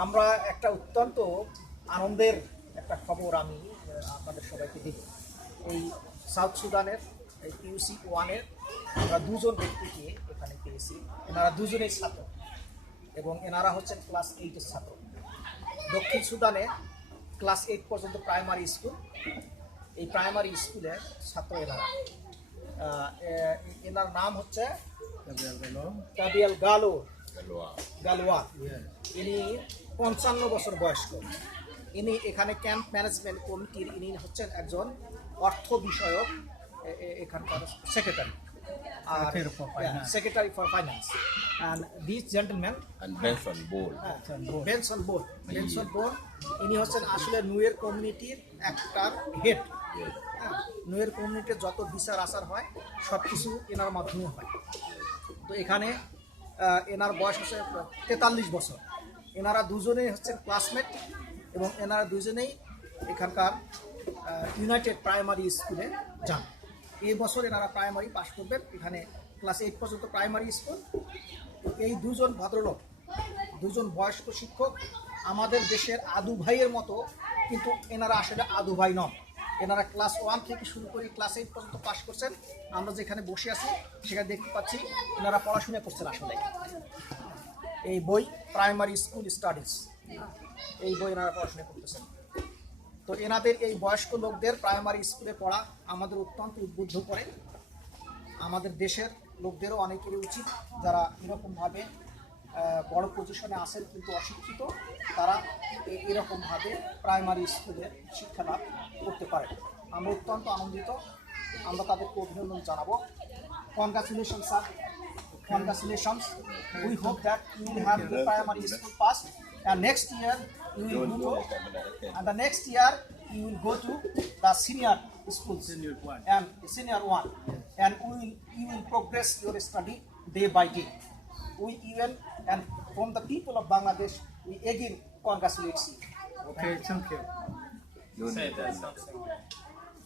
আমরা একটা অত্যন্ত আনন্দের একটা খবর আমি আপনাদের সবাইকে দিব এই সাউথ সুদানের এই ইউসি ওয়ানের আমরা দুজন ব্যক্তিকে এখানে পেয়েছি। এনারা দুজনেই ছাত্র এবং এনারা হচ্ছেন ক্লাস এইটের ছাত্র। দক্ষিণ সুদানে ক্লাস এইট পর্যন্ত প্রাইমারি স্কুল এই প্রাইমারি স্কুলের ছাত্র এনারা। এনার নাম হচ্ছে কাবিয়াল গালো গালোয়া ইনি পঞ্চান্ন বছর বয়স্ক। ইনি এখানে ক্যাম্প ম্যানেজমেন্ট কমিটির ইনি হচ্ছেন একজন অর্থ বিষয়ক এখানকার secretary R. Secretary for finance and this gentleman Benson Ball. Benson Bone Benson Bone ইনি হচ্ছেন আসলে নুয়ের কমিউনিটির একটার হেড নুয়ের কমিউনিটির যত বিচার আচার হয় সব কিছু এনার মাধ্যমে হয়। তো এখানে এনার বয়স হচ্ছে তেতাল্লিশ বছর। এনারা দুজনেই হচ্ছেন ক্লাসমেট এবং এনারা দুজনেই এখানকার ইউনাইটেড প্রাইমারি স্কুলে যান। এই বছর এনারা প্রাইমারি পাশ করবেন, এখানে ক্লাস এইট পর্যন্ত প্রাইমারি স্কুল এই দুজন ভদ্রলোক, দুজন বয়স্ক শিক্ষক, আমাদের দেশের আদু ভাইয়ের মতো, কিন্তু এনারা আসলে আদু ভাই নন। এনারা ক্লাস ওয়ান থেকে শুরু করে ক্লাস এইট পর্যন্ত পাশ করছেন। আমরা যেখানে বসে আছি, সেখানে দেখতে পাচ্ছি, এনারা পড়াশোনা করছেন আসলে। এই বই প্রাইমারি স্কুল স্টাডিজ এই বই এনারা পড়াশোনা করতেছেন। তো এনাদের এই বয়স্ক লোকদের প্রাইমারি স্কুলে পড়া আমাদের অত্যন্ত উদ্বুদ্ধ করে। আমাদের দেশের লোকদেরও অনেকেরই উচিত যারা এরকমভাবে বড় পজিশনে আসেন কিন্তু অশিক্ষিত, তারা এরকমভাবে প্রাইমারি স্কুলে শিক্ষা লাভ করতে পারে। আমরা অত্যন্ত আনন্দিত। আমরা তাদেরকে অভিনন্দন জানাব। Congratulation sir congratulations we hope that you will have the primary school passed and next year you will go to and the next year you will go to the senior schools Senior one. and senior one and we will you will progress your study day by day we even and from the people of bangladesh we again congratulate you Okay, thank you. You need that.